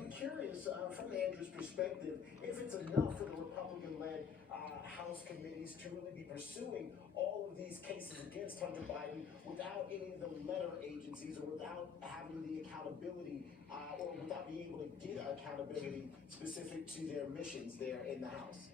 I'm curious, from Andrew's perspective, if it's enough for the Republican-led House committees to really be pursuing all of these cases against Hunter Biden without any of the letter agencies or without having the accountability or without being able to get accountability specific to their missions there in the House?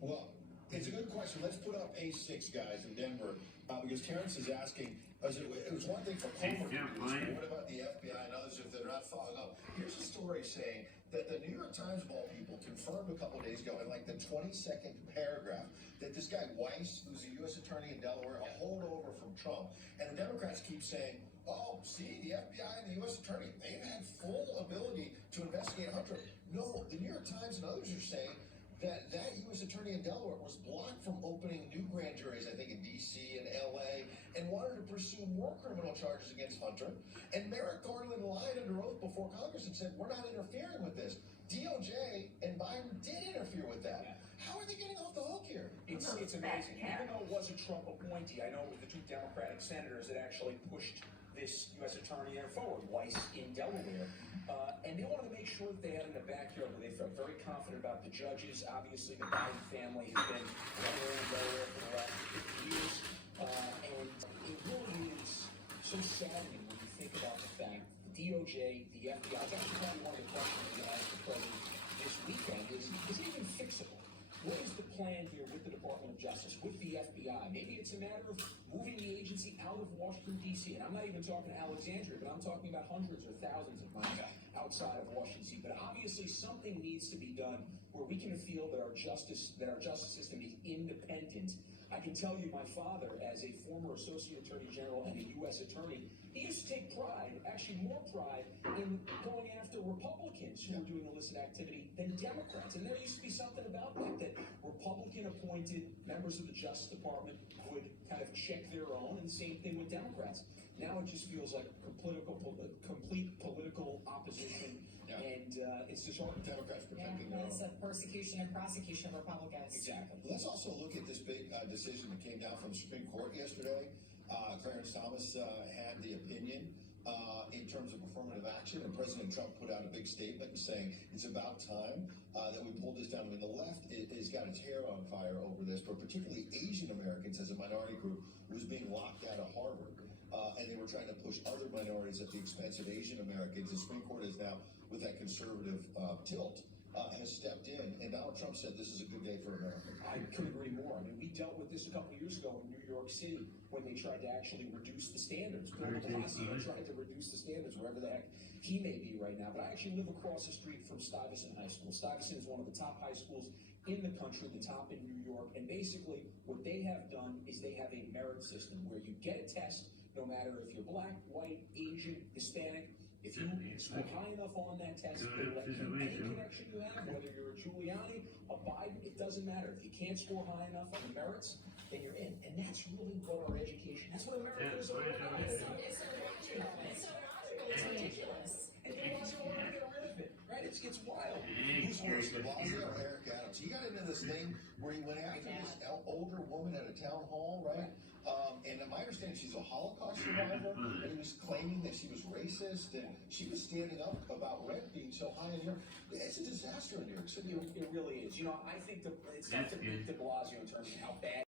Well, it's a good question. Let's put up A6 guys in Denver because Terrence is asking, it was one thing for Palmer to do this, but what about the FBI and others if they're not following up? Here's a story saying that the New York Times ball people confirmed a couple of days ago in like the 22nd paragraph that this guy Weiss, who's a U.S. attorney in Delaware, a holdover from Trump, and the Democrats keep saying, oh, see, the FBI and the U.S. attorney, they've had full ability to investigate Hunter. No, the New York Times and others are saying that U.S. attorney in Delaware was blocked from opening new grand juries, I think in D.C. and L.A., and wanted to pursue more criminal charges against Hunter. And Merrick Garland lied under oath before Congress and said, we're not interfering with this. DOJ and Biden did interfere with that. Yeah. How are they getting off the hook here? It's amazing. Even though it was a Trump appointee, I know it was the two Democratic senators that actually pushed this U.S. attorney forward, Weiss in Delaware. And they wanted to make sure that they had in the backyard where they felt very confident about the judges. Obviously, the Biden family has been running around Delaware for the last 50 years. And it really is so saddening when you think about the fact the DOJ, the FBI, it's actually probably one of the questions we asked the president this weekend is it even fixable? What is the plan here with the Department of Justice, with the FBI? Maybe it's a matter of moving the agency out of Washington, D.C. And I'm not even talking Alexandria, but I'm talking about hundreds or thousands of miles outside of Washington, D.C. But obviously something needs to be done where we can feel that our justice system is independent. I can tell you my father, as a former Associate Attorney General and a U.S. Attorney, he used to take pride, actually more pride, in going after Republicans who were doing illicit activity than Democrats. And there used to be something about that Republican-appointed members of the Justice Department would kind of check their own, and the same thing with Democrats. Now it just feels like complete political opposition, and it's disheartening. Democrats protecting their It's own. a persecution and prosecution of Republicans. Exactly. Let's also look at this big decision that came down from the Supreme Court yesterday. Clarence Thomas had the opinion in terms of affirmative action, and President Trump put out a big statement saying it's about time that we pull this down. I mean, the left has got its hair on fire over this, but particularly Asian Americans as a minority group who's being locked out of Harvard. And they were trying to push other minorities at the expense of Asian Americans. The Supreme Court is now, with that conservative tilt, has stepped in, and Donald Trump said this is a good day for America. I couldn't agree more. I mean, we dealt with this a couple of years ago in New York City when they tried to actually reduce the standards. Bill de Blasio tried to reduce the standards wherever the heck he may be right now. But I actually live across the street from Stuyvesant High School. Stuyvesant is one of the top high schools in the country, the top in New York. And basically, what they have done is they have a merit system where you get a test no matter if you're black, white, Asian, Hispanic. If you score high enough on that test, they let you any connection you have, whether you're a Giuliani, a Biden, it doesn't matter. If you can't score high enough on the merits, then you're in. And that's really what our education, that's what America is all about. It's so illogical. It's ridiculous. And they want to get rid of it, right? It gets wild. Who's worse, de Blasio or Eric Adams? He got into this thing where he went after this older woman at a town hall, right? And my understanding, she's a Holocaust survivor, and he was claiming that she was racist, and she was standing up about rent being so high in New York. It's a disaster in New York City. It really is. You know, I think it's not to beat de Blasio in terms of how bad